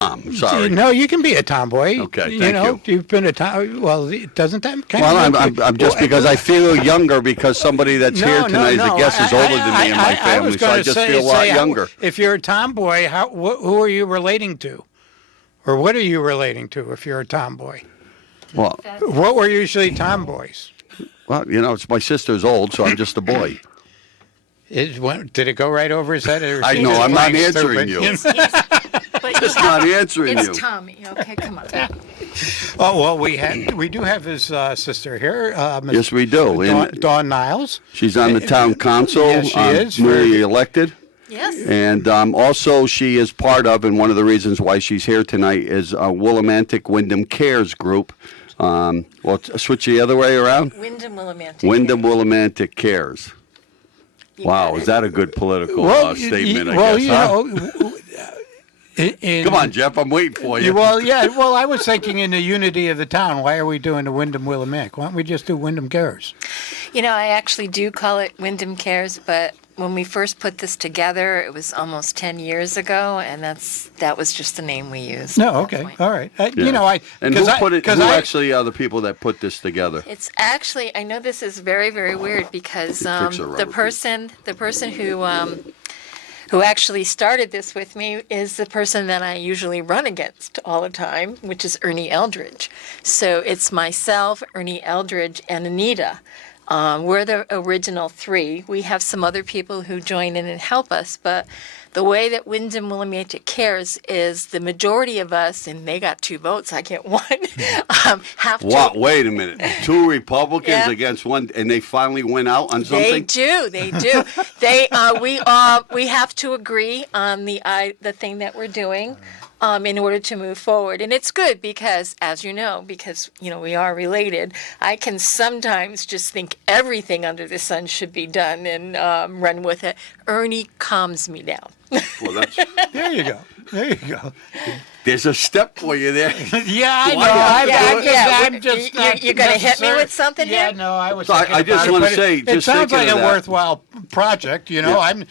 Sorry. No, you can be a tomboy. Okay, thank you. You've been a tom. Well, doesn't that kind Well, of? I'm just because I feel younger because somebody that's here tonight as a guest is older than me in my family, so I just feel a lot younger. If you're a tomboy, who are you relating to, or what are you relating to if you're a tomboy? Well, What were usually tomboys? it's my sister's old, so I'm just a boy. Did it go right over his head? Or I know, I'm not answering you. Just not answering you. It's Tommy. Okay, come on. Oh well, we do have his sister here. Yes, we do. Dawn Niles. She's on the town council. Yes, she is. Newly elected. Yes. And also she is part of, and one of the reasons why she's here tonight is Willimantic Wyndham Cares group. Switch the other way around. Wyndham Willimantic. Wyndham Willimantic Cares. Wow, is that a good political statement, I guess, Come on, Jeff, I'm waiting for you. Well, I was thinking in the unity of the town, why are we doing the Wyndham Willimantic? Why don't we just do Wyndham Cares? I actually do call it Wyndham Cares, but when we first put this together, it was almost 10 years ago, and that was just the name we used. No, okay, all right. And who actually are the people that put this together? It's actually, I know this is very, very weird because the person who actually started this with me is the person that I usually run against all the time, which is Ernie Eldridge. So it's myself, Ernie Eldridge, and Anita. We're the original three. We have some other people who join in and help us, but the way that Wyndham Willimantic Cares is the majority of us, and they got 2 votes, I get 1, have to... Wow, wait a minute. 2 Republicans against 1, and they finally went out on something? They do. We have to agree on the thing that we're doing. In order to move forward. And it's good because, as you know, we are related, I can sometimes just think everything under the sun should be done and run with it. Ernie calms me down. Well, There you go. There's a step for you there. Yeah, I know. You're going to hit me with something here? Yeah, no, I was So I just want to say, it sounds like a that. worthwhile project, I'm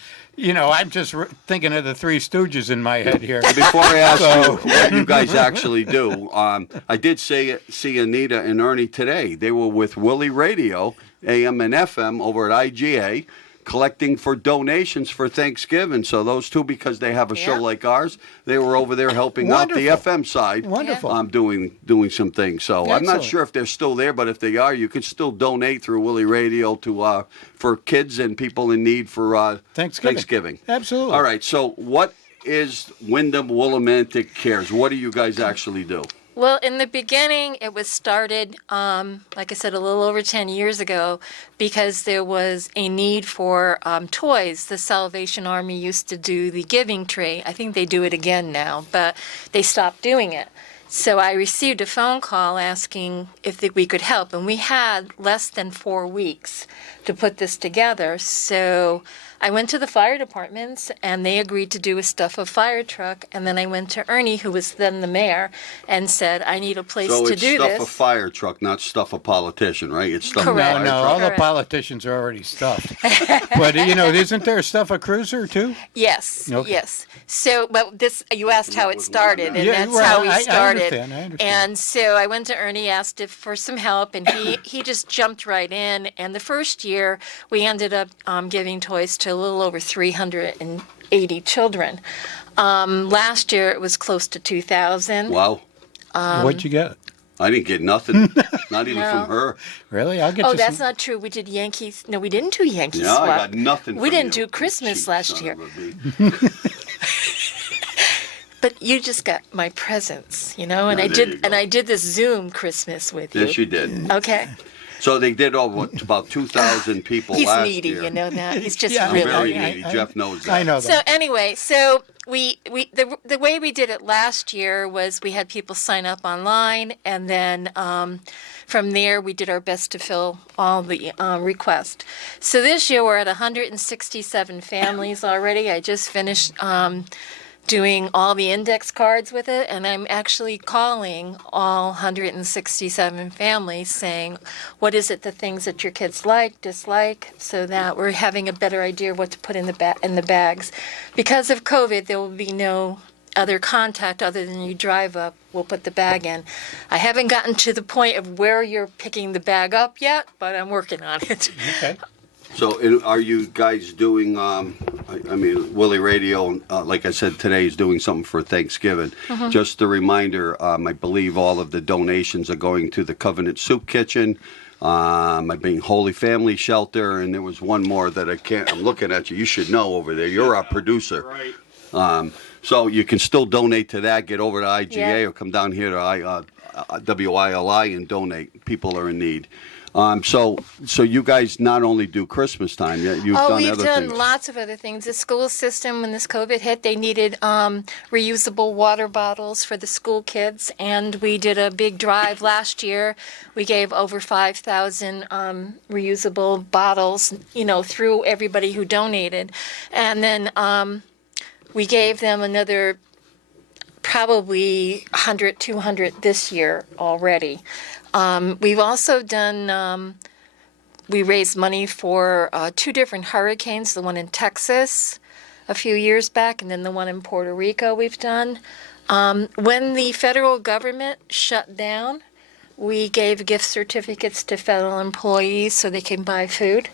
just thinking of the Three Stooges in my head here. Before I ask you what you guys actually do, I did see Anita and Ernie today. They were with Willie Radio, AM and FM, over at IGA, collecting for donations for Thanksgiving. So those two, because they have a show like ours, they were over there helping out the FM side. Wonderful. Doing some things. So Excellent. I'm not sure if they're still there, but if they are, you can still donate through Willie Radio to for kids and people in need for Thanksgiving. Absolutely. All right. So what is Wyndham Willimantic Cares? What do you guys actually do? Well, in the beginning, it was started, like I said, a little over 10 years ago because there was a need for toys. The Salvation Army used to do the giving tree. I think they do it again now, but they stopped doing it. So I received a phone call asking if we could help, and we had less than 4 weeks to put this together. So I went to the fire departments, and they agreed to do a stuff a fire truck. And then I went to Ernie, who was then the mayor, and said, I need a place to do this. So it's stuff a fire truck, not stuff a politician, right? It's stuff Correct. a fire No, truck. all the politicians are already stuffed. But, isn't there stuff a cruiser, too? Yes, Okay. yes. So, but you asked how it started, and Yeah, that's right. how we I started. understand. And so I went to Ernie, asked for some help, and he just jumped right in. And the first year, we ended up giving toys to a little over 380 children. Last year, it was close to 2,000. Wow. What'd you get? I didn't get nothing, not even from her. Really? I'll get Oh, you that's some. not true. We did Yankees. No, we didn't do Yankees. Yeah, I swap. got nothing We from didn't you. do Christmas Cheap last son year. of a bee. But you just got my presents, and there you go. I did this Zoom Christmas with you. Yes, you did. Okay. So they did about 2,000 people He's last needy, year. you know that. He's just Yeah, I'm really. very needy. Jeff knows that. I know So that. anyway, the way we did it last year was we had people sign up online, and then from there we did our best to fill all the requests. So this year we're at 167 families already. I just finished doing all the index cards with it, and I'm actually calling all 167 families saying, what is it, the things that your kids like, dislike, so that we're having a better idea of what to put in the bags. Because of COVID, there will be no other contact other than you drive up, we'll put the bag in. I haven't gotten to the point of where you're picking the bag up yet, but I'm working on it. Okay. So are you guys doing, I mean, Willie Radio, like I said, today is doing something for Thanksgiving. Just a reminder, I believe all of the donations are going to the Covenant Soup Kitchen, I mean, Holy Family Shelter, and there was one more that I'm looking at you. You should know over there. You're our producer. Right. So you can still donate to that. Get over to IGA Yeah. or come down here to WILI and donate. People are in need. So you guys not only do Christmas time, you've done We've other done things. lots of other things. The school system, when this COVID hit, they needed reusable water bottles for the school kids, and we did a big drive last year. We gave over 5,000 reusable bottles, through everybody who donated, and then we gave them another probably 100, 200 this year already. We've also done, we raised money for 2 different hurricanes, the one in Texas a few years back, and then the one in Puerto Rico we've done. When the federal government shut down, we gave gift certificates to federal employees so they can buy food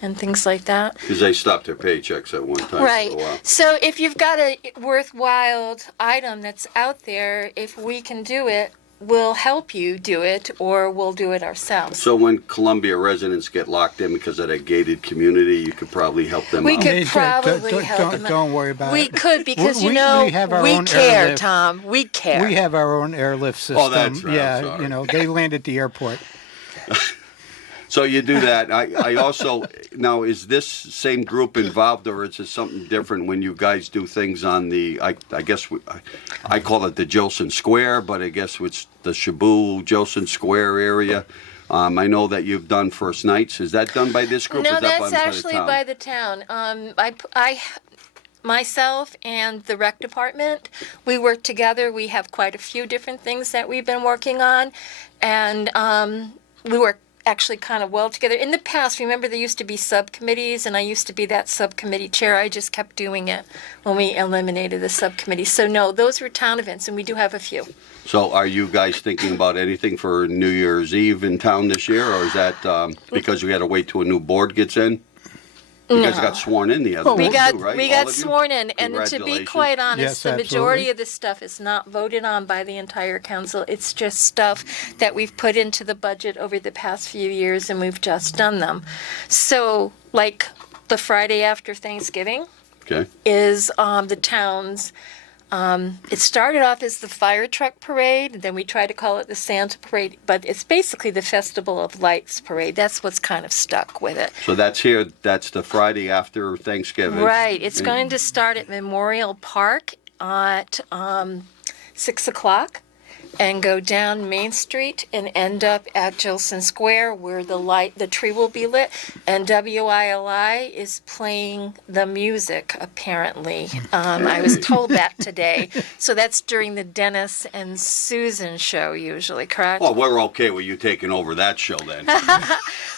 and things like that. Because they stopped their paychecks at one time Right. for a while. So if you've got a worthwhile item that's out there, if we can do it, we'll help you do it, or we'll do it ourselves. So when Columbia residents get locked in because of that gated community, you could probably help them We out. could Don't- probably don't- help don't- them out. don't worry about We it. could, because We have our own care, airlift. Tom. We care. We have our own airlift system. Oh, that's right. I'm Yeah, sorry. they land at the airport. So you do that. I also, now, is this same group involved, or is it something different when you guys do things on the, I guess, I call it the Jolson Square, but I guess it's the Shabu Jolson Square area. I know that you've done First Nights. Is that done by this group? No, or is that that's by actually the town? by the town. Myself and the rec department, we work together. We have quite a few different things that we've been working on, and we work actually kind of well together. In the past, remember there used to be subcommittees, and I used to be that subcommittee chair. I just kept doing it when we eliminated the subcommittee. So no, those were town events, and we do have a few. So are you guys thinking about anything for New Year's Eve in town this year, or is that because we had to wait till a new board gets in? You guys got sworn in the other We day, got too, right? we All got of you? sworn in, and to be Congratulations. quite honest, Yes, the majority absolutely. of this stuff is not voted on by the entire council. It's just stuff that we've put into the budget over the past few years, and we've just done them. So, like the Friday after Thanksgiving Okay. is the town's. It started off as the fire truck parade, then we tried to call it the Santa parade, but it's basically the Festival of Lights parade. That's what's kind of stuck with it. So that's the Friday after Thanksgiving. Right. It's And- going to start at Memorial Park at 6 o'clock and go down Main Street and end up at Jolson Square where the tree will be lit. And WILI is playing the music, apparently. I was told that today. So that's during the Dennis and Susan show, usually, correct? Well, we're okay with you taking over that show then.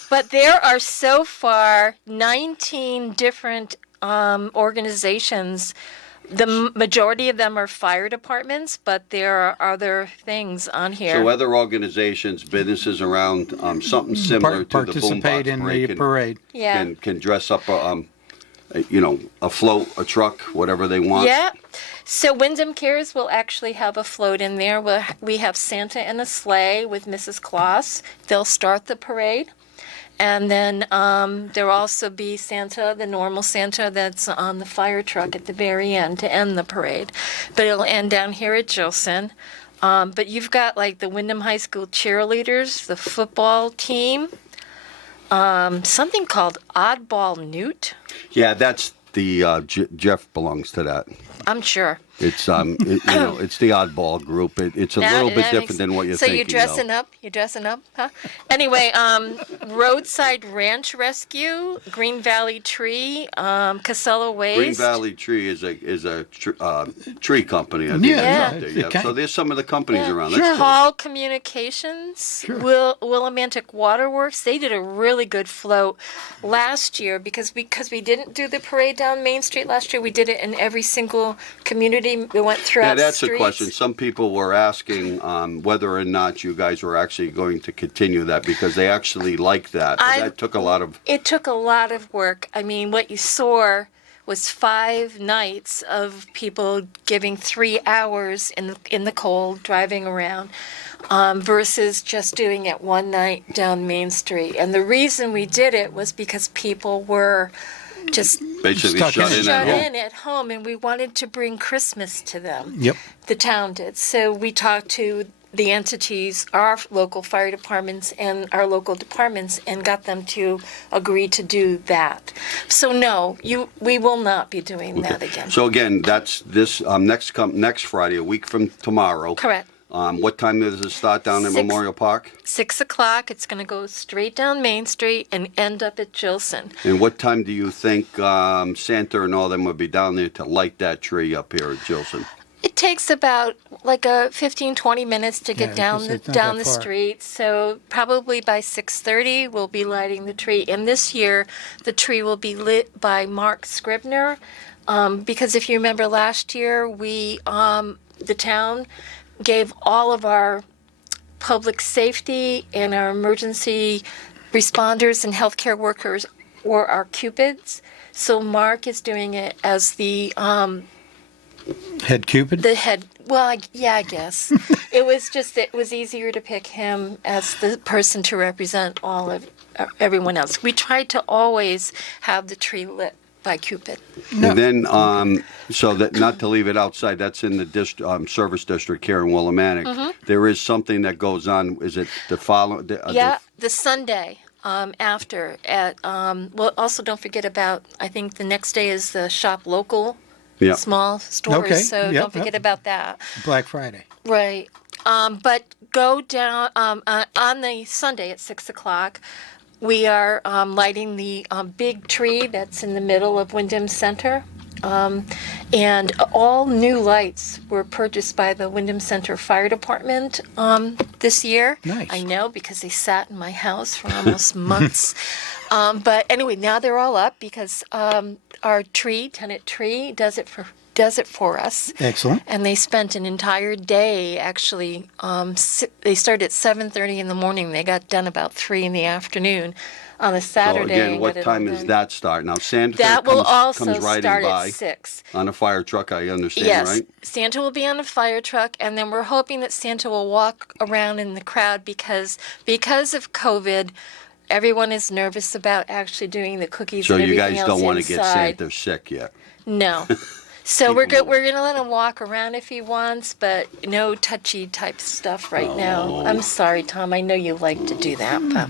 But there are so far 19 different organizations. The majority of them are fire departments, but there are other things on here. So other organizations, businesses around something similar to the Participate Boombox in Parade the parade. Yeah. can dress up a float, a truck, whatever they want. Yeah. So Wyndham Cares will actually have a float in there. We have Santa in a sleigh with Mrs. Claus. They'll start the parade. And then there'll also be Santa, the normal Santa that's on the fire truck at the very end to end the parade. But it'll end down here at Jolson. But you've got like the Wyndham High School cheerleaders, the football team, something called Oddball Newt. Yeah, that's the Jeff belongs to that. I'm sure. It's it's the oddball group. It's a little bit different than what you're so thinking. you're dressing up? You're dressing up, huh? Anyway, Roadside Ranch Rescue, Green Valley Tree, Casella Waste. Green Valley Tree is a tree company. I think Yeah, that's out yeah. there. Yeah. Okay. So there's some of the companies Yeah. around. Sure. That's cool. Hall Communications, Willimantic Waterworks. They did a really good float last year because we didn't do the parade down Main Street last year. We did it in every single community city. We went throughout Yeah, that's streets. a question. Some people were asking whether or not you guys were actually going to continue that because they actually like that. But that took a lot of. It took a lot of work. I mean, what you saw was 5 nights of people giving 3 hours in the cold, driving around, versus just doing it one night down Main Street. And the reason we did it was because people were just Basically Stuck shut in. in shut at home. in at home, and we wanted to bring Christmas to them. Yep. The town did. So we talked to the entities, our local fire departments and our local departments, and got them to agree to do that. So no, we will not be doing that again. So again, that's this next Friday, a week from tomorrow. Correct. What time does it start down at 6 Memorial Park? 6 o'clock. It's going to go straight down Main Street and end up at Gilson. And what time do you think Santa and all them will be down there to light that tree up here at Gilson? It takes about like a 15-20 minutes to get Yeah, I was down gonna say the it's not down that the far. street. So probably by 6:30 we'll be lighting the tree. And this year the tree will be lit by Mark Scribner, because if you remember last year we the town gave all of our public safety and our emergency responders and healthcare workers were our cupids. So Mark is doing it as the Head Cupid? head. Well, I guess it was easier to pick him as the person to represent all of everyone else. We tried to always have the tree lit by Cupid. And then, so that not to leave it outside, that's in the service district here in Willimantic. Mm-hmm. There is something that goes on. Is it the following? Yeah, the Sunday after at. Well, also don't forget about. I think the next day is the shop local. Yeah. Small stores, Okay, so yep, don't forget yep. about that. Black Friday. Right. But go down on the Sunday at 6 o'clock. We are lighting the big tree that's in the middle of Wyndham Center. And all new lights were purchased by the Wyndham Center Fire Department this year. Nice. I know because they sat in my house for almost months. But anyway, now they're all up because our tenant tree does it for us. Excellent. And they spent an entire day actually. They started at 7:30 in the morning. They got done about 3 in the afternoon on a So Saturday. again, and what got it time all is done. that start? Now Santa That will also comes riding start by at 6. on a fire truck. I understand, Yes, right? Santa will be on a fire truck, and then we're hoping that Santa will walk around in the crowd because of COVID. Everyone is nervous about actually doing the cookies So and you everything guys else don't want to get inside. Santa sick yet. No. So we're gonna let him walk around if he wants, but no touchy type stuff right now. I'm sorry, Tom. I know you like to do that, but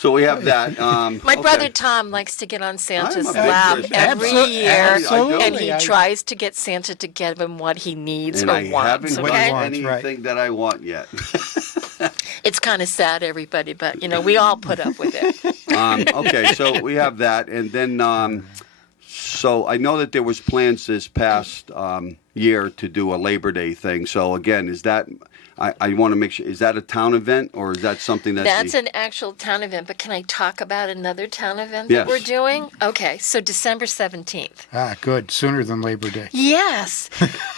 So we have that. my brother Tom likes to get on Santa's I'm a big lap Christmas- every year, Absolutely. and he I- tries to get Santa to give him what he needs And or I wants. haven't What he Okay, wants. gotten right. anything that I want yet. it's kind of sad, everybody, but we all put up with it. Okay, so we have that, and then so I know that there was plans this past year to do a Labor Day thing. So again, is that I want to make sure, is that a town event or is that something That's an actual town event, but can I talk about another town event Yes. that we're doing? Okay, so December 17th. Ah, good. Sooner than Labor Day. Yes,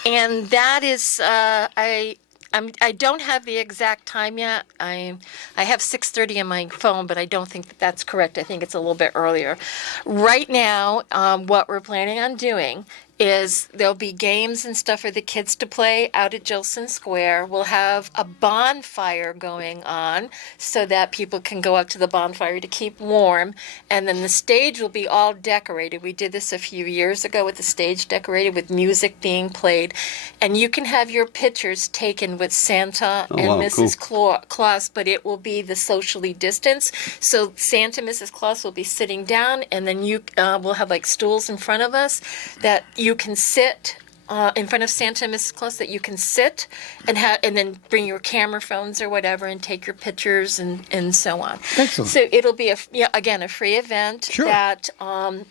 and that is I don't have the exact time yet. I have 6:30 on my phone, but I don't think that that's correct. I think it's a little bit earlier. Right now, what we're planning on doing is there'll be games and stuff for the kids to play out at Gilson Square. We'll have a bonfire going on so that people can go up to the bonfire to keep warm. And then the stage will be all decorated. We did this a few years ago with the stage decorated with music being played. And you can have your pictures taken with Santa and wow, Mrs. Claus, but it will be the socially distanced. So Santa and Mrs. Claus will be sitting down, and then you will have like stools in front of us that you can sit in front of Santa and Mrs. Claus, that you can sit and then bring your camera phones or whatever and take your pictures and so on. Excellent. So it'll be a free event Sure. that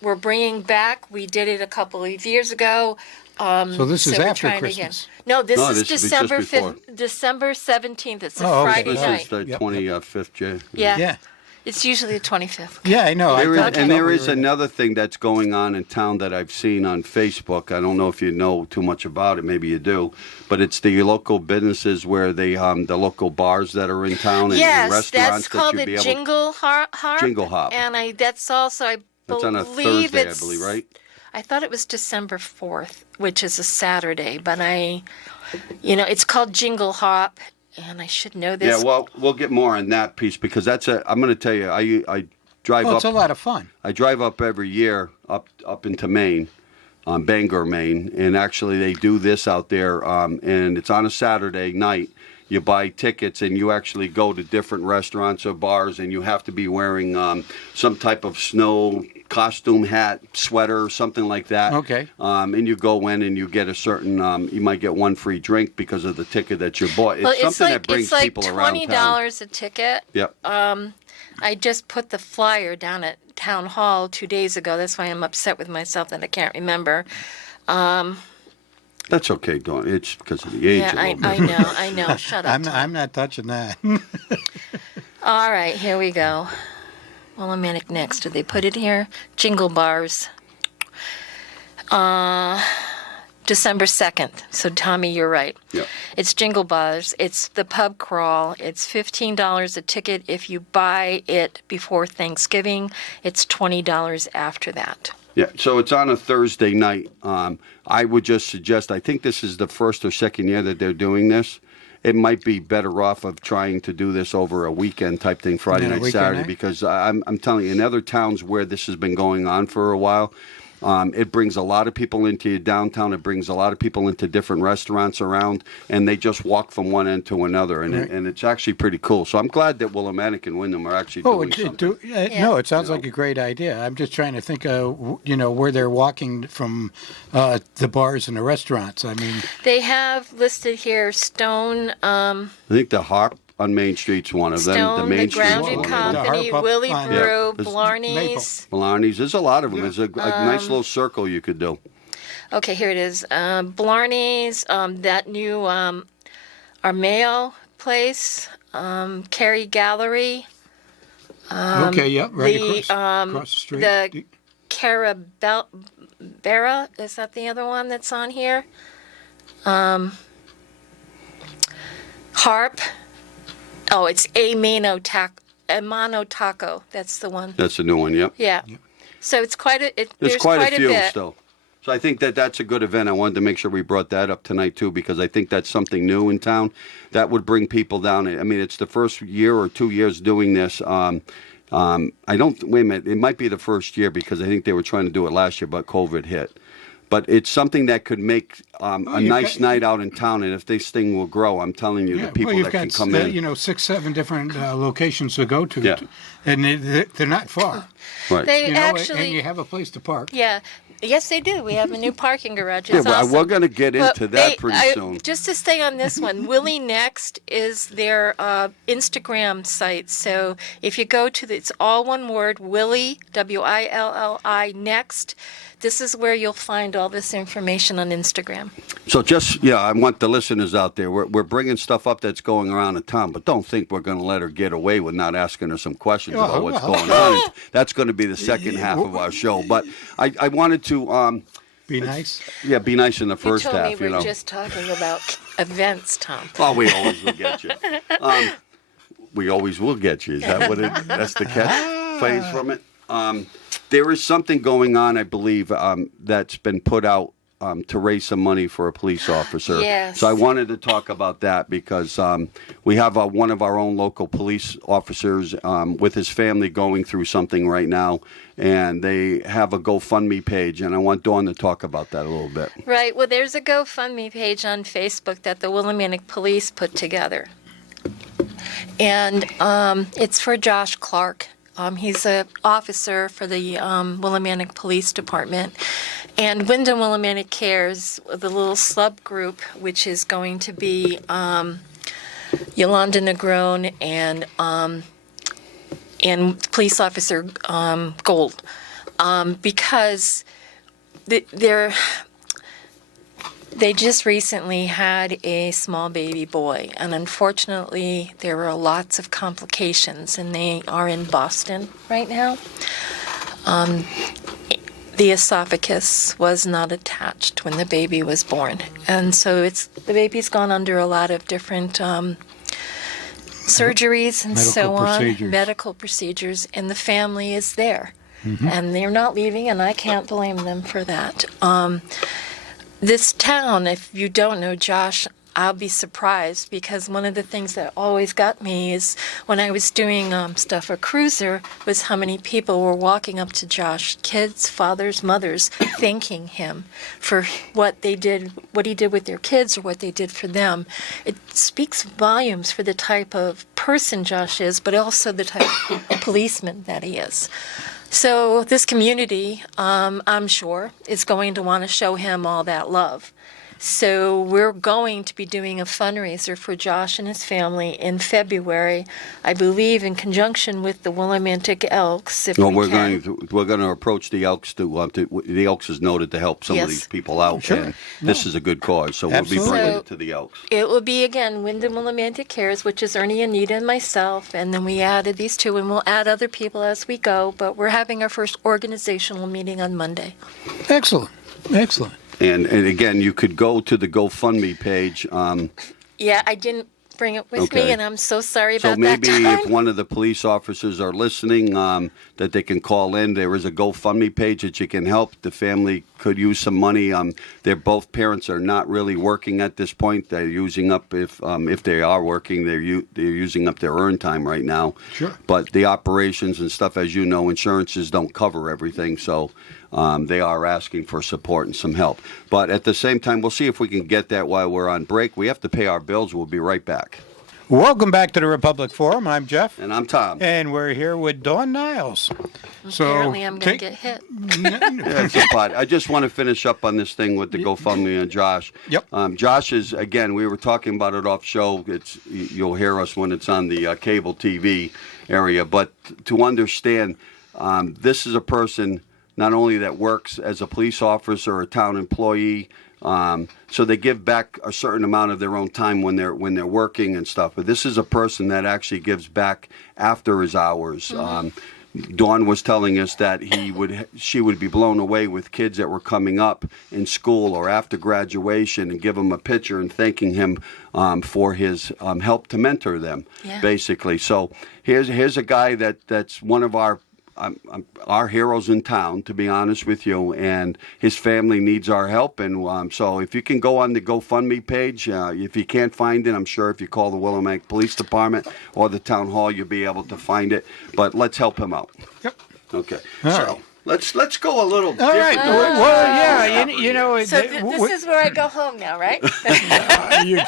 we're bringing back. We did it a couple of years ago. So this is we're after trying again. Christmas. No, this No, is this should be just December before. 5th, December 17th. It's a Oh, okay. Friday This night. is the Yep. 25th, Jay. Yeah. Yeah. It's usually the 25th. Yeah, I know. There is, I and there we is were- another thing that's going on in town that I've seen on Facebook. I don't know if you know too much about it. Maybe you do, but it's the local businesses where they the local bars that are in town and Yes, restaurants that's called that the you'd be able. Jingle Harp. Jingle Hop. And that's also, I That's on a believe Thursday, I it's, believe, right? I thought it was December 4th, which is a Saturday, but it's called Jingle Hop, and I should know this. Yeah, well, we'll get more on that piece because I'm going to tell you, I drive Oh, up. it's a lot of fun. I drive up every year up into Maine, Bangor, Maine, and actually they do this out there, and it's on a Saturday night. You buy tickets and you actually go to different restaurants or bars, and you have to be wearing some type of snow costume, hat, sweater, something like that. Okay. And you go in and you get a certain, you might get one free drink because of the ticket that you bought. It's Well, something that brings it's like people around town. $20 a ticket. Yep. I just put the flyer down at Town Hall 2 days ago. That's why I'm upset with myself that I can't remember. That's okay, Dawn. It's because of the age Yeah, a little bit. I know. Shut up. I'm not touching that. All right, here we go. Willimantic next. Did they put it here? Jingle Bars. December 2nd. So, Tommy, you're right. Yep. It's Jingle Bars. It's the pub crawl. It's $15 a ticket if you buy it before Thanksgiving. It's $20 after that. Yeah, so it's on a Thursday night. I would just suggest, I think this is the first or second year that they're doing this. It might be better off of trying to do this over a weekend type thing, Friday Yeah, a night, weekend Saturday, night? because I'm telling you, in other towns where this has been going on for a while, it brings a lot of people into your downtown. It brings a lot of people into different restaurants around, and they just walk from one end to another, and, Right. and it's actually pretty cool. So I'm glad that Willimantic and Wyndham are actually Oh, doing something. no, it sounds like a great idea. I'm just trying to think of, where they're walking from the bars and the restaurants. I mean, They have listed here Stone, I think the Harp on Main Street's one of them. The Stone, the Main Street's Grounded one of them. Company, The Harp up Willie on- Brew, Yeah, there's- Blarney's. Maloney's. There's a lot of them. There's a nice little circle you could do. Okay, here it is. Blarney's, that new Armeo place, Cary Gallery, okay, yep, right the, across the street. the Carabera, is that the other one that's on here? Harp. Oh, it's Amano Taco. That's the one. That's a new one. Yep. Yeah. So it's quite a. There's quite a few bit. still. So I think that's a good event. I wanted to make sure we brought that up tonight too, because I think that's something new in town that would bring people down. I mean, it's the first year or 2 years doing this. I don't. Wait a minute. It might be the first year because I think they were trying to do it last year, but COVID hit. But it's something that could make a nice night out in town, and if this thing will grow, I'm telling you, the people you've that got can come in. 6, 7 different locations to go to, Yeah. and they're not far. Right. They And actually. you have a place to park. Yeah. Yes, they do. We have a new parking garage. Yeah, It's well, awesome. we're going to get into But that pretty soon. Just to stay on this one, Willie Next is their Instagram site. So if you go to it's all one word, Willie, Willi Next. This is where you'll find all this information on Instagram. So I want the listeners out there. We're bringing stuff up that's going around in town, but don't think we're going to let her get away with not asking her some questions about what's going on. That's going to be the second half of our show. But I wanted to, Be nice. be nice in the first you told half. me we're just talking about events, Tom. Oh, we always will get you. We always will get you. Is that what it? That's the catchphrase from it. There is something going on, I believe, that's been put out to raise some money for a police officer. Yes. So I wanted to talk about that because we have one of our own local police officers with his family going through something right now, and they have a GoFundMe page, and I want Dawn to talk about that a little bit. Right. Well, there's a GoFundMe page on Facebook that the Willimantic Police put together. And it's for Josh Clark. He's an officer for the Willimantic Police Department. And Wyndham Willimantic Cares, the little slub group, which is going to be Yolanda Negron and Police Officer Gold. Because They just recently had a small baby boy, and unfortunately, there were lots of complications, and they are in Boston right now. The esophagus was not attached when the baby was born, and so the baby's gone under a lot of different surgeries and so on, medical procedures, and the family is there, and they're not leaving, and I can't blame them for that. This town, if you don't know Josh, I'll be surprised, because one of the things that always got me is when I was doing stuff for Cruiser was how many people were walking up to Josh, kids, fathers, mothers, thanking him for what he did with their kids or what they did for them. It speaks volumes for the type of person Josh is, but also the type of policeman that he is. So this community, I'm sure, is going to want to show him all that love. So we're going to be doing a fundraiser for Josh and his family in February, I believe, in conjunction with the Willimantic Elks. We're going to approach the Elks the Elks is noted to help some of these people out. Sure. And this is a good cause, so we'll be bringing it to the Elks. It will be, again, Wyndham Willimantic Cares, which is Ernie, Anita, and myself, and then we added these two, and we'll add other people as we go, but we're having our first organizational meeting on Monday. Excellent. Excellent. And again, you could go to the GoFundMe page. Yeah, I didn't bring it with me, and I'm so sorry about So maybe that if one of the police officers are listening, that they can call in. There is a GoFundMe page that you can help. The family could use some money. Their both parents are not really working at this point. They're using up, if they are working, they're using up their earned time right now. Sure. But the operations and stuff, as you know, insurances don't cover everything, so they are asking for support and some help. But at the same time, we'll see if we can get that while we're on break. We have to pay our bills. We'll be right back. Welcome back to the Republic Forum. I'm Jeff. And I'm Tom. And we're here with Dawn Niles. Apparently I'm going to get hit. That's a pot. I just want to finish up on this thing with the GoFundMe and Josh. Yep. Josh is, again, we were talking about it off show. You'll hear us when it's on the cable TV area. But to understand, this is a person not only that works as a police officer or a town employee, so they give back a certain amount of their own time when they're working and stuff. But this is a person that actually gives back after his hours. Dawn was telling us that she would be blown away with kids that were coming up in school or after graduation and give him a picture and thanking him for his help to mentor them, basically. So here's a guy that's one of our heroes in town, to be honest with you, and his family needs our help. And so if you can go on the GoFundMe page, if you can't find it, I'm sure if you call the Willimantic Police Department or the town hall, you'll be able to find it. But let's help him out. Yep. Okay. All so right. let's go a little All different. right. Well, yeah, you know. So this is where I go home now, right? You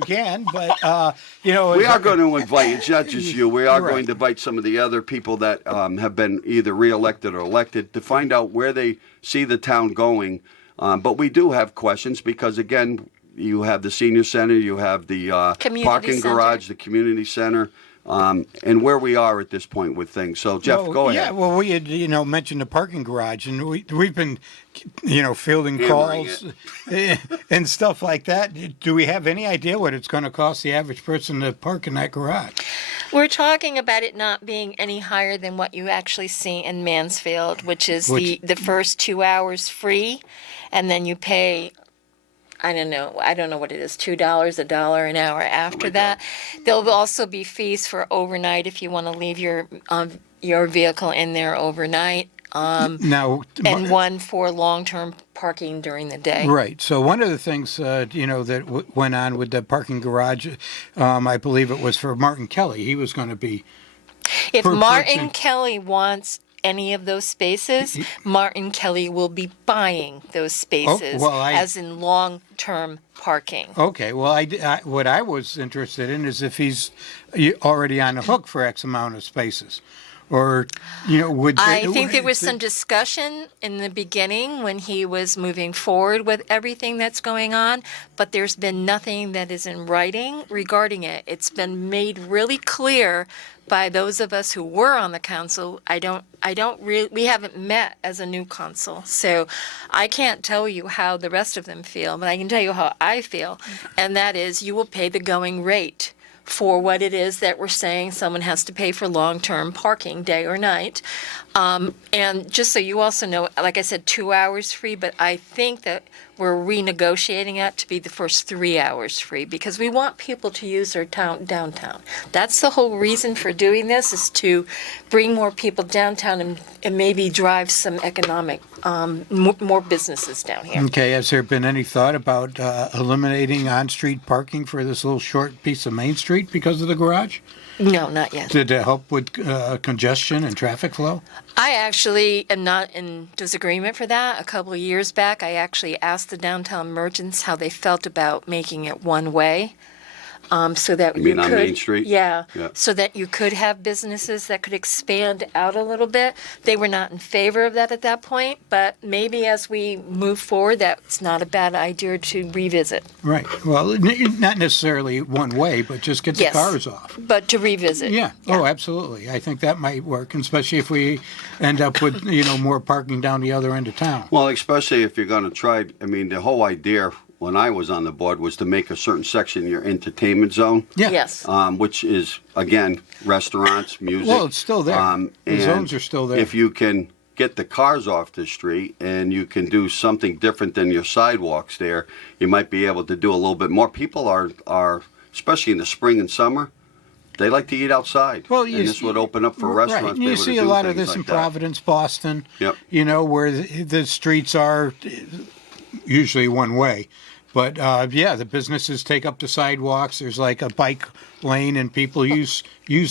can, but you know. We are going to invite, it's not just you, we are going to invite some of the other people that have been either reelected or elected to find out where they see the town going. But we do have questions because, again, you have the senior center, you have the parking garage, the community center. And where we are at this point with things. So, Jeff, go ahead. Yeah, well, we had, mentioned the parking garage, and we've been, fielding Hammering calls and stuff like that. Do we have any idea what it's going to cost the average person to park in that garage? We're talking about it not being any higher than what you actually see in Mansfield, which is the first 2 hours free, and then you pay, I don't know what it is, $2, $1 an hour after that. There'll also be fees for overnight if you want to leave your vehicle in there overnight. Now, and one for long-term parking during the day. Right. So one of the things, that went on with the parking garage, I believe it was for Martin Kelly. He was going to be. If Martin Kelly wants any of those spaces, Martin Kelly will be buying those spaces, as in long-term parking. Okay. Well, what I was interested in is if he's already on the hook for X amount of spaces. or would I think there was some discussion in the beginning when he was moving forward with everything that's going on, but there's been nothing that is in writing regarding it. It's been made really clear by those of us who were on the council. We haven't met as a new council, so I can't tell you how the rest of them feel, but I can tell you how I feel, and that is you will pay the going rate for what it is that we're saying someone has to pay for long-term parking, day or night. And just so you also know, like I said, 2 hours free, but I think that we're renegotiating it to be the first 3 hours free because we want people to use their downtown. That's the whole reason for doing this, is to bring more people downtown and maybe drive some economic, more businesses down here. Okay, has there been any thought about eliminating on-street parking for this little short piece of Main Street because of the garage? No, not yet. Did it help with congestion and traffic flow? I actually am not in disagreement for that. A couple of years back, I actually asked the downtown merchants how they felt about making it one way. So that You mean could, on Main Street? Yeah, Yeah. so that you could have businesses that could expand out a little bit. They were not in favor of that at that point, but maybe as we move forward, that's not a bad idea to revisit. Right. Well, not necessarily one way, but just get the Yes. cars off. But to revisit. Yeah. Oh, absolutely. I think that might work, especially if we end up with more parking down the other end of town. Well, especially if you're going to try, I mean, the whole idea when I was on the board was to make a certain section your entertainment zone. Yeah. Yes. Which is, again, restaurants, music. Well, it's still there. The and zones are still there. If you can get the cars off the street and you can do something different than your sidewalks there, you might be able to do a little bit more. People are especially in the spring and summer, they like to eat outside. Well, and this would open up for Right. restaurants. to be You able to see a do lot of things this in like that. Providence, Boston. Yep. Where the streets are usually one way. But the businesses take up the sidewalks. There's like a bike lane, and people use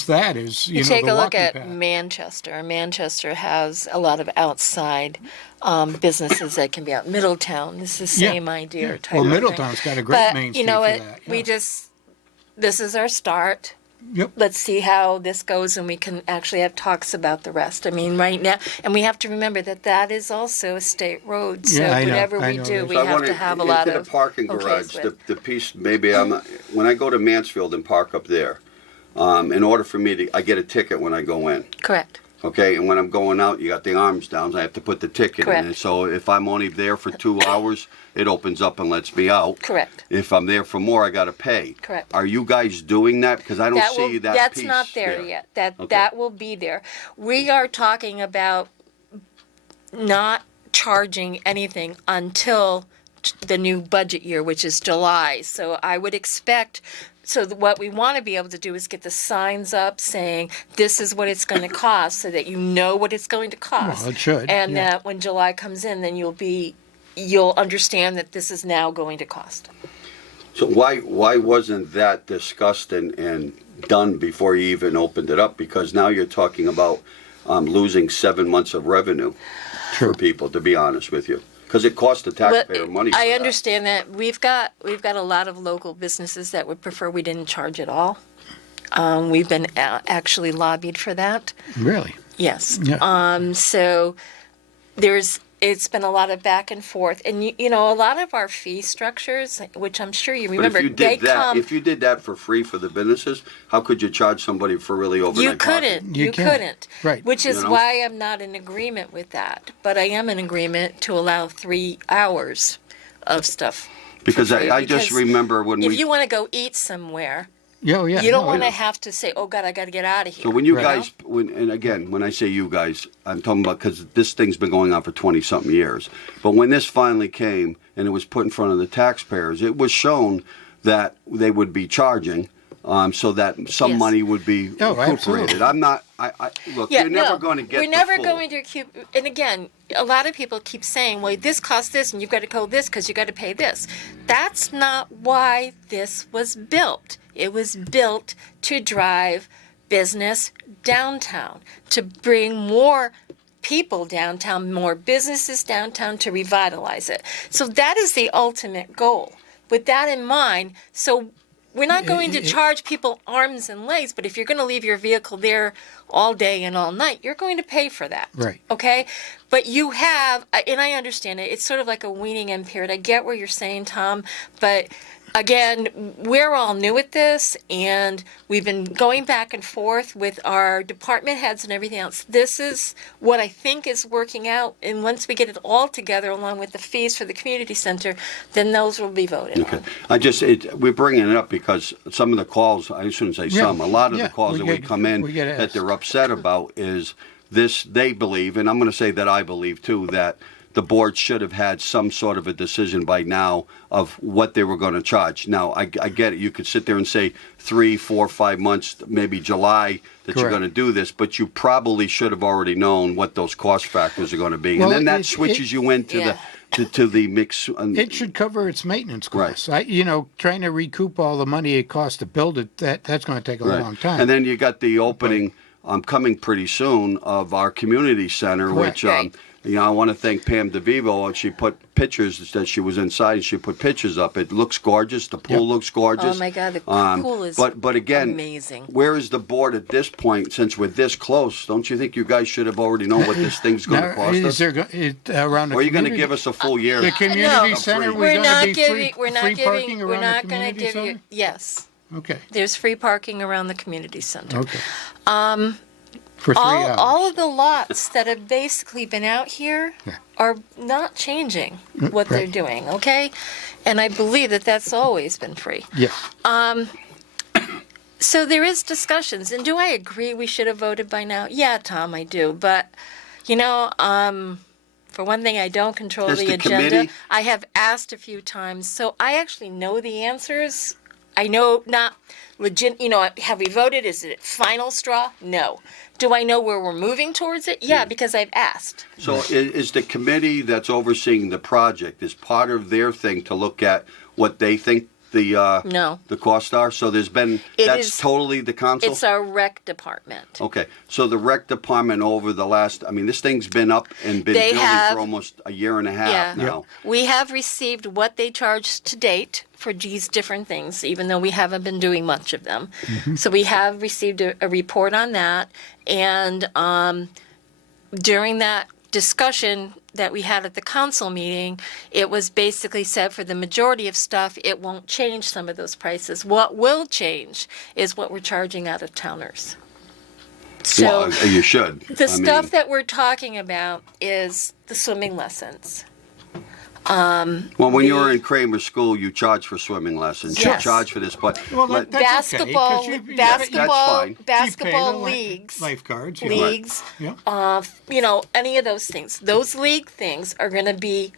that as You take the a look walking at path. Manchester. Manchester has a lot of outside businesses that can be out. Middletown, it's the Yeah, same idea. yeah. Type Well, of thing. Middletown's got a great But main street you know for what? that. This is our start. Yep. Let's see how this goes, and we can actually have talks about the rest. I mean, right now, and we have to remember that is also a state road. So Yeah, I know, whatever I we know. do, So we So I have wanna- to have a lot into of the parking okays garage, with. the piece, maybe when I go to Mansfield and park up there, in order for me I get a ticket when I go in. Correct. Okay, and when I'm going out, you got the arms down, so I have to put the ticket in. Correct. And so if I'm only there for 2 hours, it opens up and lets me out. Correct. If I'm there for more, I got to pay. Correct. Are you guys doing that? Because I don't see that That's piece not there yet. That Okay. that will be there. We are talking about not charging anything until the new budget year, which is July. So I would expect. So what we want to be able to do is get the signs up saying this is what it's going to cost, so that you know what it's going to cost. Well, it should, And yeah. that when July comes in, then you'll understand that this is now going to cost. So why wasn't that discussed and done before you even opened it up? Because now you're talking about losing 7 months of revenue True. for people, to be honest with you. Because it costs the taxpayer But money for I that. understand that we've got a lot of local businesses that would prefer we didn't charge at all. We've been actually lobbied for that. Really? Yes. Yeah. So it's been a lot of back and forth, and a lot of our fee structures, which I'm sure you But remember, if you they did that, come. if you did that for free for the businesses, how could you charge somebody for really overnight You parking? couldn't. You You can't. couldn't. Right. Which is You know? why I'm not in agreement with that. But I am in agreement to allow 3 hours of stuff. Because for free, I just because remember when if we. you want to go eat somewhere, Yeah, yeah. you don't no, want to it- have to say, "Oh God, I got to get out of here." So when you Right. guys, and again, when I say you guys, I'm talking about because this thing's been going on for 20-something years. But when this finally came and it was put in front of the taxpayers, it was shown that they would be charging, so that some Yes. money would be Oh, recuperated. absolutely. I'm not. Look, Yeah, you're never no, going to get. We're the never full. going to keep. And again, a lot of people keep saying, "Well, this costs this, and you've got to go this because you got to pay this." That's not why this was built. It was built to drive business downtown, to bring more people downtown, more businesses downtown, to revitalize it. So that is the ultimate goal. With that in mind, so we're not going to charge people arms and legs, but if you're going to leave your vehicle there all day and all night, you're going to pay for that. Right. Okay? But you have, and I understand it, it's sort of like a weaning in period. I get what you're saying, Tom, but again, we're all new at this, and we've been going back and forth with our department heads and everything else. This is what I think is working out, and once we get it all together, along with the fees for the community center, then those will be voted Okay. on. We're bringing it up because some of the calls, I shouldn't say some, a lot of Yeah, the calls we that we get- come in we get that asked. they're upset about is this, they believe, and I'm going to say that I believe too, that the board should have had some sort of a decision by now of what they were going to charge. Now, I get it. You could sit there and say 3, 4, 5 months, maybe July, that you're Correct. going to do this, but you probably should have already known what those cost factors are going to be. Well, and then that it- switches you into Yeah. to the mix. It should cover its maintenance Right. costs. Trying to recoup all the money it costs to build it, that's going to take a Right. long time. And then you got the opening coming pretty soon of our community center, Correct. which Right. I want to thank Pam DeVivo, and she put pictures that she was inside, and she put pictures up. It looks gorgeous. The pool Yep. looks gorgeous. Oh my God, the pool is but again, amazing. where is the board at this point? Since we're this close, don't you think you guys should have already known what this thing's going to Now, cost is us? there around the Or are you going to community- give us a full year? the community No. center? Free. We're We're not going to be giving, we're not free parking giving, we're around not the going to community give center? you, yes. Okay. There's free parking around the community center. Okay. For 3 hours. All of the lots that have basically been out here are not changing what they're right. doing, okay? And I believe that that's always been free. Yes. So there is discussions, and do I agree we should have voted by now? Yeah, Tom, I do. But, for one thing, I don't control Has the the agenda. committee- I have asked a few times, so I actually know the answers. I know not legit, have we voted? Is it final straw? No. Do I know where we're moving towards it? Yeah, because I've asked. So is the committee that's overseeing the project, is part of their thing to look at what they think No. the costs are? So It that's is- totally the council? It's our rec department. Okay, so the rec department over the last, this thing's been up and been They building have- for almost a year and a half Yeah. now. We have received what they charged to date for these different things, even though we haven't been doing much of them. So we have received a report on that. And during that discussion that we had at the council meeting, it was basically said for the majority of stuff, it won't change some of those prices. What will change is what we're charging out of towners. So Well, you should. the stuff that we're talking about is the swimming lessons. Well, when you were in Kramer School, you charged for swimming lessons. Yes. You charged for this, but Well, let- that's okay, 'cause Basketball, you- basketball, fine. You pay basketball the leagues, lifeguards. Yeah. leagues. Yeah. Any of those things. Those league things are going to be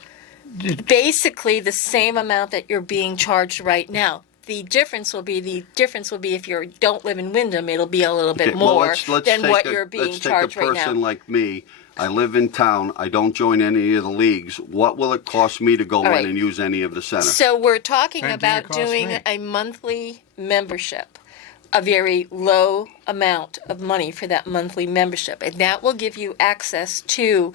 basically the same amount that you're being charged right now. The difference will be if you don't live in Wyndham, it'll be a little bit Okay, well, more let's than take what a- you're being let's charged take a right person now. like me. I live in town. I don't join any of the leagues. What will it cost me to go in right. and use any of the center? So we're talking Same thing about it costs doing me. a monthly membership, a very low amount of money for that monthly membership, and that will give you access to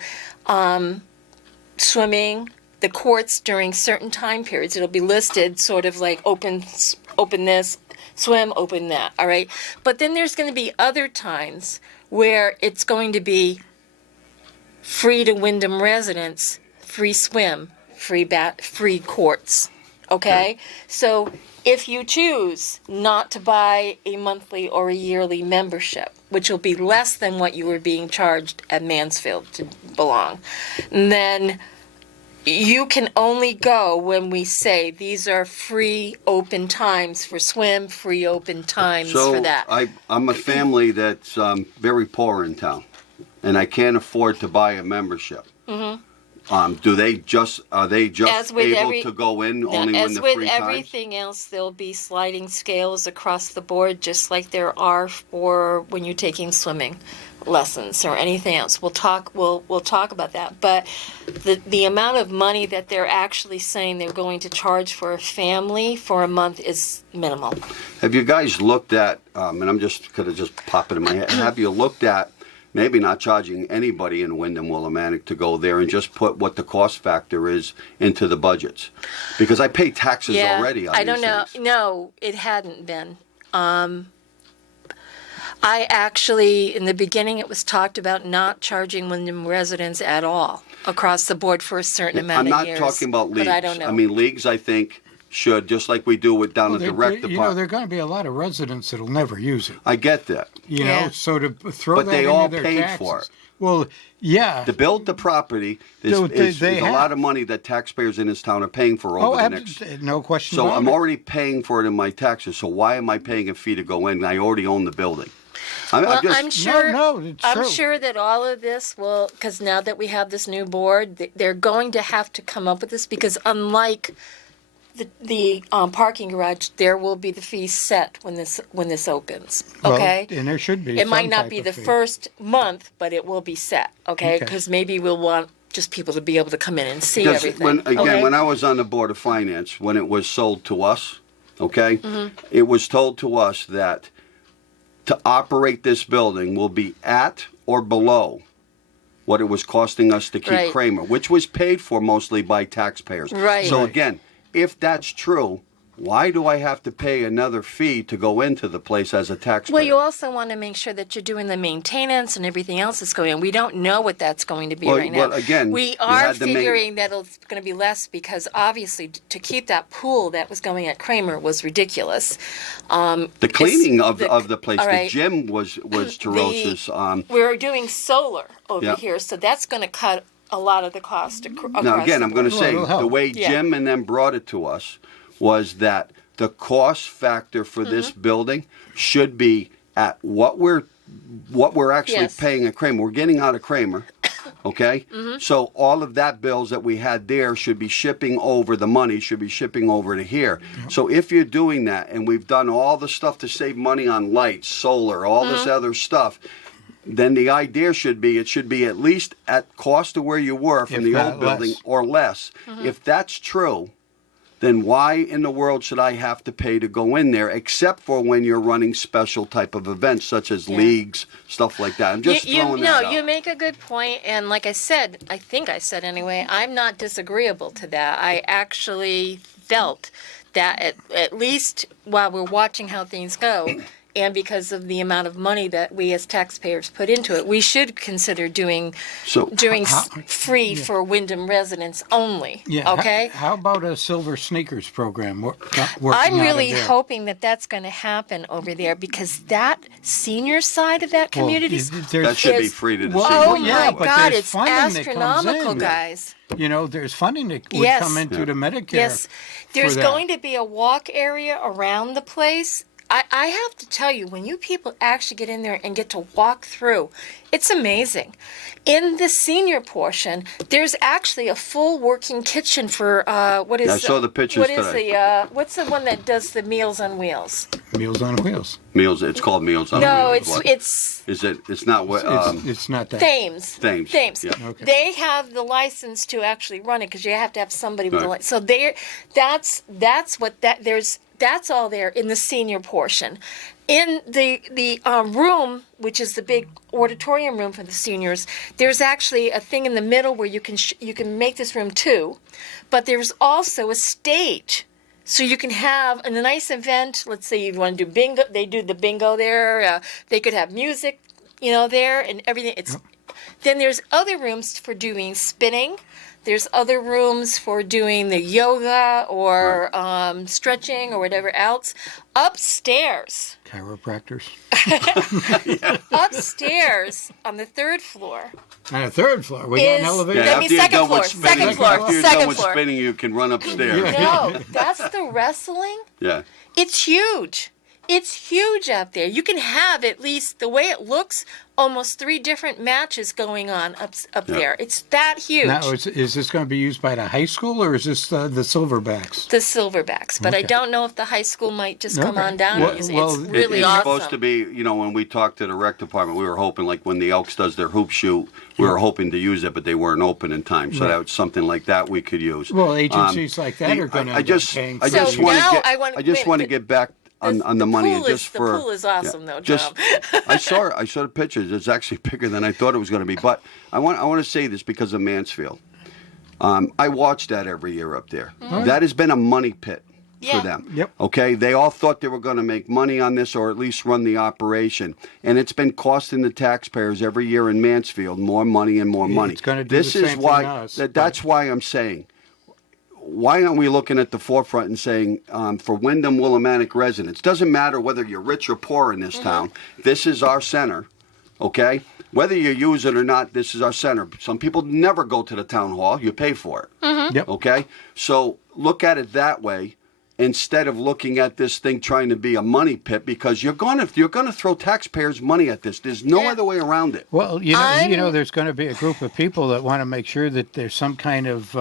swimming, the courts during certain time periods. It'll be listed sort of like open this, swim, open that, all right? But then there's going to be other times where it's going to be free to Wyndham residents, free swim, free courts, okay? So if you choose not to buy a monthly or a yearly membership, which will be less than what you were being charged at Mansfield to belong, then you can only go when we say these are free open times for swim, free open times So for that. I'm a family that's very poor in town, and I can't afford to buy a membership. Mm-hmm. Are they just As with able every- to go in Now, only when as the with free times? everything else, there'll be sliding scales across the board, just like there are for when you're taking swimming lessons or anything else. We'll talk about that. But the amount of money that they're actually saying they're going to charge for a family for a month is minimal. Have you guys looked at? And I'm just gonna just pop it in my head. Have you looked at maybe not charging anybody in Wyndham Willimantic to go there and just put what the cost factor is into the budgets, because I pay taxes already on I don't these know. things. No, it hadn't been. I actually, in the beginning, it was talked about not charging Wyndham residents at all across the board for a certain amount I'm of not years. talking about leagues. But I don't know. I mean, leagues, I think, should, just like we do with down at the rec You know, department. there are going to be a lot of residents that'll never use it. I get that. You Yeah. know, so to throw But that they into all their paid taxes. for it. Well, yeah. To build the property No, is they a have- lot of money that taxpayers in this town are paying for over the next. No question So about I'm it. already paying for it in my taxes. So why am I paying a fee to go in? I already own the building. Well, just, I'm sure. No, it's I'm true. sure that all of this will, because now that we have this new board, they're going to have to come up with this, because unlike the parking garage, there will be the fee set when this opens. Well, Okay. and there should be. It might some not type be of the fee. first month, but it will be set. Okay, Okay. because maybe we'll want just people to be able to come in and see because everything. again, okay? when I was on the Board of Finance, when it was sold to us, okay, Mm-hmm. it was told to us that to operate this building will be at or below what it was costing us to keep Right. Kramer, which was paid for mostly by taxpayers. Right. So Right. again, if that's true, why do I have to pay another fee to go into the place as a taxpayer? Well, you also want to make sure that you're doing the maintenance and everything else that's going on. We don't know what that's going to be Well, right now. well, again, we you are had the main- figuring that it's going to be less, because obviously to keep that pool that was going at Kramer was ridiculous. The cleaning of the- the place, all the right. gym was Terosa's. We're doing solar over Yeah. here, so that's going to cut a lot of the cost across Now, again, the I'm going to board. say it'll help. the way Yeah. Jim and them brought it to us was that the cost factor for this Mm-hmm. building should be at what we're actually Yes. paying at Kramer. We're getting out of Kramer, okay? Mm-hmm. So all of that bills that we had there should be shipping over. The money should be shipping over to here. So if you're doing that, and we've done all the stuff to save money on lights, solar, all this Mm-hmm. other stuff. Then the idea should be it should be at least at cost of where you were from If the not old building less. or less. Mm-hmm. If that's true, then why in the world should I have to pay to go in there, except for when you're running special type of events such as Yeah. leagues, stuff like that? I'm just throwing no, that out. you make a good point, and like I said, I think I said anyway, I'm not disagreeable to that. I actually felt that at least while we're watching how things go, and because of the amount of money that we as taxpayers put into it, we should consider doing So free for Wyndham residents only. Yeah. Okay. How about a silver sneakers program? Working I'm out of really there? hoping that that's going to happen over there, because that senior side of that Well, community. there's- that should be is- free to the Well, Oh seniors yeah, my anyway. but God, there's it's funding that comes astronomical, in. guys. You know, there's funding that would Yes. come into Yeah. the Medicare. Yes, there's for that. going to be a walk area around the place. I have to tell you, when you people actually get in there and get to walk through, it's amazing. In the senior portion, there's actually a full working kitchen for what is? I saw the pictures What is today. the what's the one that does the Meals on Wheels? Meals on Wheels. Meals. It's called Meals on No, Wheels. it's What? it's Is it? It's not what. It's not that. Thames. Thames, Thames. yeah. Okay. They have the license to actually run it, because you have to have somebody with a Right. license. So that's what that's all there in the senior portion. In the room, which is the big auditorium room for the seniors, there's actually a thing in the middle where you can make this room two, but there's also a stage. So you can have a nice event. Let's say you want to do bingo. They do the bingo there. They could have music, there and everything. Then there's other rooms for doing spinning. There's other rooms for doing the yoga or stretching or whatever else. Upstairs Chiropractors. upstairs on the third floor. On the third floor, we got an Is- elevator. Let me after you're second done with floor, spinning, second floor, after you're second done with floor. spinning, you can run upstairs. No, that's the wrestling. Yeah. It's huge. It's huge out there. You can have, at least the way it looks, almost 3 different matches going on up there. It's that huge. Now, is this going to be used by the high school, or is this the Silverbacks? The Silverbacks, but I Okay. don't know if the high school might just come Okay. on down. Well- and use it. well, It's really it's awesome. supposed to be, when we talked to the rec department, we were hoping, like when the Elks does their hoop shoot, we were hoping to use it, but they weren't open in time. So Right. that was something like that we could use. Well, agencies like that are going to I just, paying I for just So want now to get, I want- I just wait, want to but- get back on the money, and just the for pool is awesome though, just Tom. I saw the pictures. It's actually bigger than I thought it was going to be. But I want to say this because of Mansfield. I watch that every year up there. That has been a money pit Yeah. for them. Yep. Okay, they all thought they were going to make money on this, or at least run the operation, and it's been costing the taxpayers every year in Mansfield more money and more money. It's gonna do this the is same thing why to us, that's why I'm saying. Why aren't we looking at the forefront and saying, for Wyndham Willimantic residents, doesn't matter whether you're rich or poor in this town, this is our center, okay? Whether you use it or not, this is our center. Some people never go to the town hall, you pay for it, Yep. okay? So look at it that way instead of looking at this thing trying to be a money pit, because you're gonna throw taxpayers' money at this. There's no Yeah. other way around it. Well, there's going to be a group of people that want to make sure that there's some kind of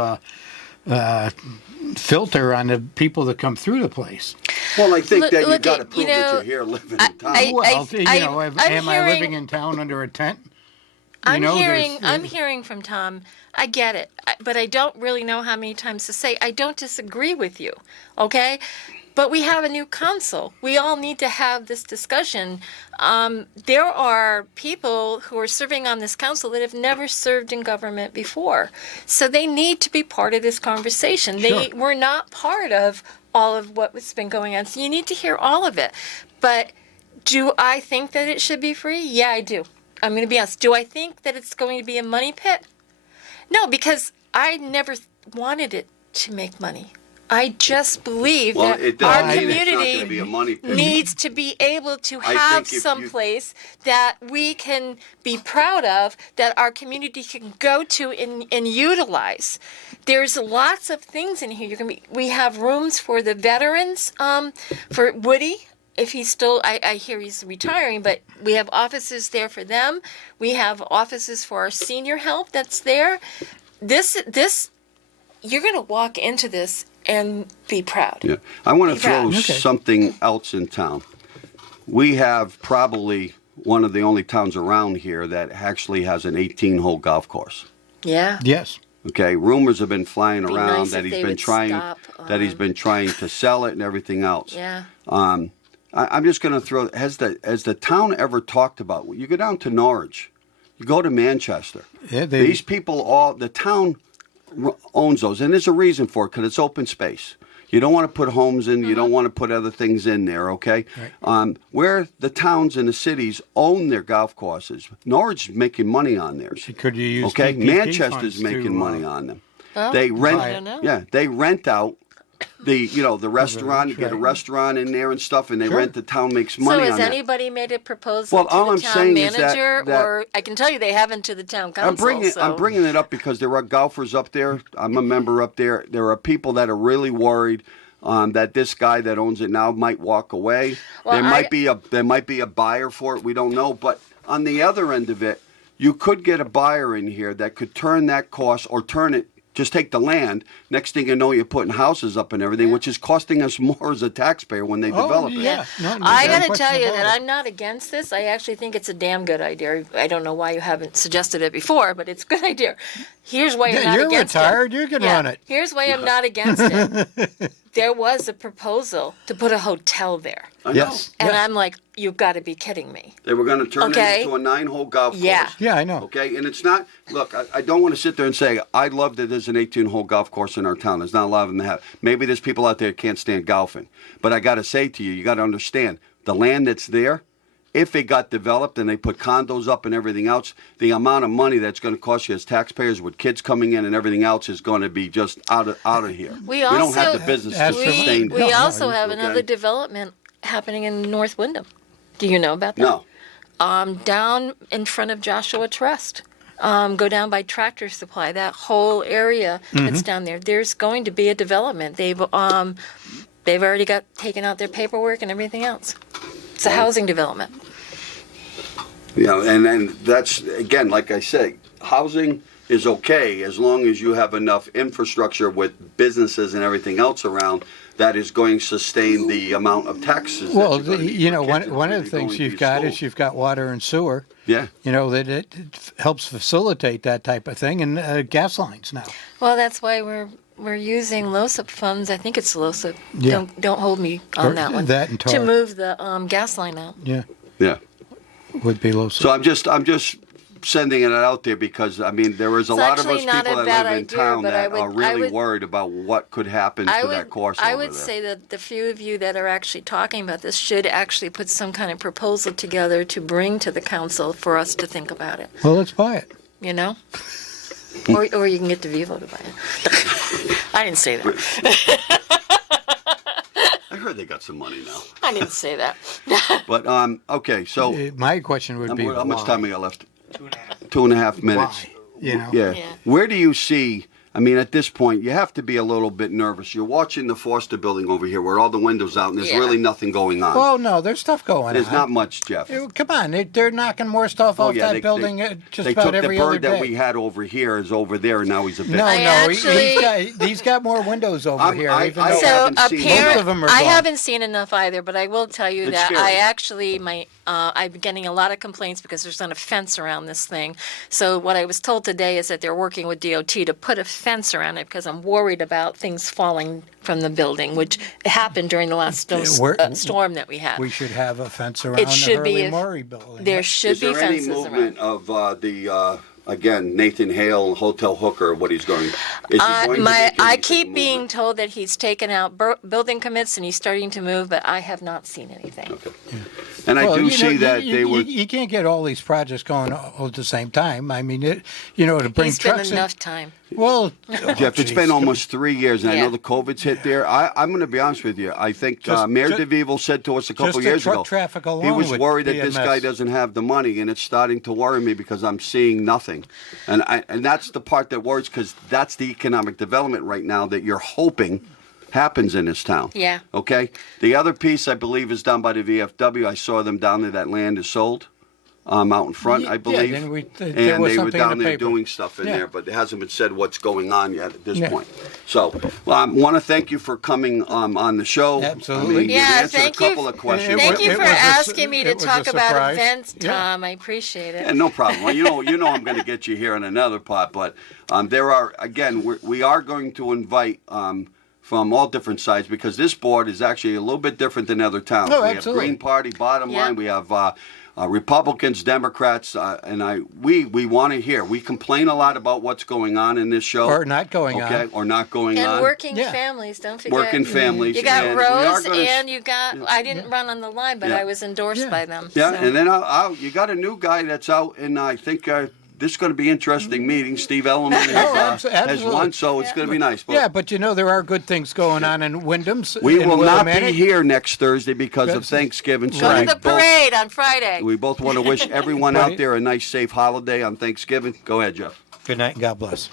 filter on the people that come through the place. Well, I think Look- that you look got to at- prove you that know, you're here living in town. Well, I'm am I hearing- living in town under a tent? I'm there's- hearing from Tom. I get it, but I don't really know how many times to say I don't disagree with you. Okay, but we have a new council. We all need to have this discussion. There are people who are serving on this council that have never served in government before, so they need to be part of this conversation. They Sure. were not part of all of what's been going on, so you need to hear all of it. But do I think that it should be free? Yeah, I do. I'm going to be honest. Do I think that it's going to be a money pit? No, because I never wanted it to make money. I just believe Well, that it our doesn't mean it's not community gonna be a money pit. needs to be able to I have think if some you- place that we can be proud of, that our community can go to and utilize. There's lots of things in here. We have rooms for the veterans, for Woody. If he's still, I hear he's retiring, but we have offices there for them. We have offices for our senior help that's there. This, you're going to walk into this and be proud. Yeah. I want to Yeah. throw Okay. something else in town. We have probably one of the only towns around here that actually has an 18-hole golf course. Yeah. Yes. Okay, rumors have been flying Be around nice that if he's they been would trying stop, to sell it and everything else. Yeah. I'm just going to throw. Has the town ever talked about? You go down to Norwich, you go to Manchester. Yeah, These people, the town owns those, and there's a reason for it because it's open space. You don't want to put homes in. You don't want to put other things in there. Okay. Right. Where the towns and the cities own their golf courses, Norwich is making money on theirs. Could you use Okay, PPP Manchester's funds making to, money on them. Well, They rent, I don't know. yeah, they rent out the restaurant. You get a right. restaurant in there and stuff, and they Sure. rent. The town makes So money has on that. anybody made a proposal Well, all to I'm the town saying is that- manager, that- or I can tell you they haven't to the town council. I'm bringing it up because there are golfers up there. I'm a member up there. There are people that are really worried that this guy that owns it now might walk away. Well, there might be a buyer for it. We don't know. But on the other end of it, you could get a buyer in here that could turn that cost or turn it. Just take the land. Next thing you know, you're putting houses up and everything, which is costing us more as a taxpayer when they develop it. yeah. No I got to question tell you about that it. I'm not against this. I actually think it's a damn good idea. I don't know why you haven't suggested it before, but it's a good idea. Here's why I'm Yeah, not you're against retired. it. You can Yeah, run it. Here's why I'm not against it. There was a proposal to put a hotel there. I know. Yes. And Yeah. I'm like, you've got to be kidding me. They were going to turn Okay. it into a 9-hole golf course. Yeah. Yeah, I know. Okay, and it's not. Look, I don't want to sit there and say I love that there's an 18-hole golf course in our town. There's not a lot of them that have. Maybe there's people out there that can't stand golfing, but I got to say to you, you got to understand the land that's there. If it got developed and they put condos up and everything else, the amount of money that's going to cost you as taxpayers with kids coming in and everything else is going to be just out of here. We don't have also- the business to That's sustain We it. also have okay. another development happening in North Wyndham. Do you know about that? No. Down in front of Joshua Trust. Go down by Tractor Supply, that whole area that's down there. There's going to be a development. They've already got taken out their paperwork and everything else. It's a housing development. You know, and then that's again, like I say, housing is okay as long as you have enough infrastructure with businesses and everything else around that is going to sustain the amount of taxes. that Well, you're gonna need you for know, kids one if of the they're things going to you've got is school. you've got water and sewer. Yeah. You know, that it helps facilitate that type of thing, and gas lines now. Well, that's why we're we're using LOSIP funds. I think it's LOSIP. Yeah. Don't hold me Or on that one. that and to tar. move the gas line out. Yeah, Yeah. would be low. So I'm just sending it out there because I mean there is a It's lot of us actually not people a that live bad in idea, town but that are I really would- worried about what could happen to that course I over would there. say that the few of you that are actually talking about this should actually put some kind of proposal together to bring to the council for us to think about it. Well, let's buy it. You know, or you can get DeVivo to buy it. I didn't say that. I heard they got some money now. I didn't say that. But okay, so My question would be how much why? time we got left? 2.5 minutes. Why? You know? Yeah. Yeah. Where do you see? I mean, at this point, you have to be a little bit nervous. You're watching the Foster building over here, where all the windows out, and there's Yeah. really nothing going on. Well, no, there's stuff going there's on. not much, Jeff. Come on, they're knocking more stuff off that they, building just they about took every the other bird day. that we had over here is over there, and now he's a bit. No, I no, actually- he's got more windows over I'm- here. I- even I though- So haven't seen most of them are I gone. haven't seen enough either, but I will tell you It's that scary. I actually I'm getting a lot of complaints because there's not a fence around this thing. So what I was told today is that they're working with DOT to put a fence around it because I'm worried about things falling from the building, which happened during the last storm that we had. we should have a fence around the should be Hurley a- Murray building. There should Is be there any fences movement around. of the again Nathan Hale Hotel Hooker? What he's going? Is he going to make I any keep being movement? told that he's taken out building commits and he's starting to move, but I have not seen anything. And I Well, do you see know, that you, they were. You can't get all these projects going all at the same time. I mean, to bring He's been trucks enough time. in. Well, Jeff, it's been almost 3 years, and I Yeah. know the COVID's hit there. I'm going to be honest with you. I think Mayor just- DeVivo said to us a couple just the years truck ago, traffic he alone was would worried that be a this mess. guy doesn't have the money, and it's starting to worry me because I'm seeing nothing. And that's the part that worries because that's the economic development right now that you're hoping happens in this town. Yeah. Okay? The other piece, I believe, is down by the VFW. I saw them down there. That land is sold. Out in front, Yeah, I believe. then there and was they were something in down the there paper. doing stuff in Yeah. there, but it hasn't been said what's going on yet at this Yeah. point. So, I want to thank you for coming on the show. Absolutely. I mean, Yeah, you've answered thank a you. couple of questions. Thank you It for was a- asking me to it was a talk about surprise. events, Yeah. Tom. I appreciate it. Yeah, no problem. Well, you know I'm going to get you here in another pot, but there are, again, we are going to invite from all different sides because this board is actually a little bit different than other towns. Oh, we have absolutely. Green Party, bottom Yeah. line. We have Republicans, Democrats, and we want to hear. We complain a lot about what's going on in this show. Or not going on. Okay, or not going And on. working Yeah. families, don't forget. Working families. You got and we are Rose gonna- and you got, I didn't run on the line, but Yeah. I was endorsed Yeah. by them. Yeah, so. and then you got a new guy that's out, and I think this is going to be an interesting meeting. Steve Ellerman has absolutely. won, so it's going to be nice. But Yeah, but there are good things going on in Wyndham's. we in will not Willimantic. be here next Thursday because of That's- Thanksgiving. So Go we to the both- parade on Friday. we both want to wish everyone out Right. there a nice, safe holiday on Thanksgiving. Go ahead, Jeff. Good night and God bless.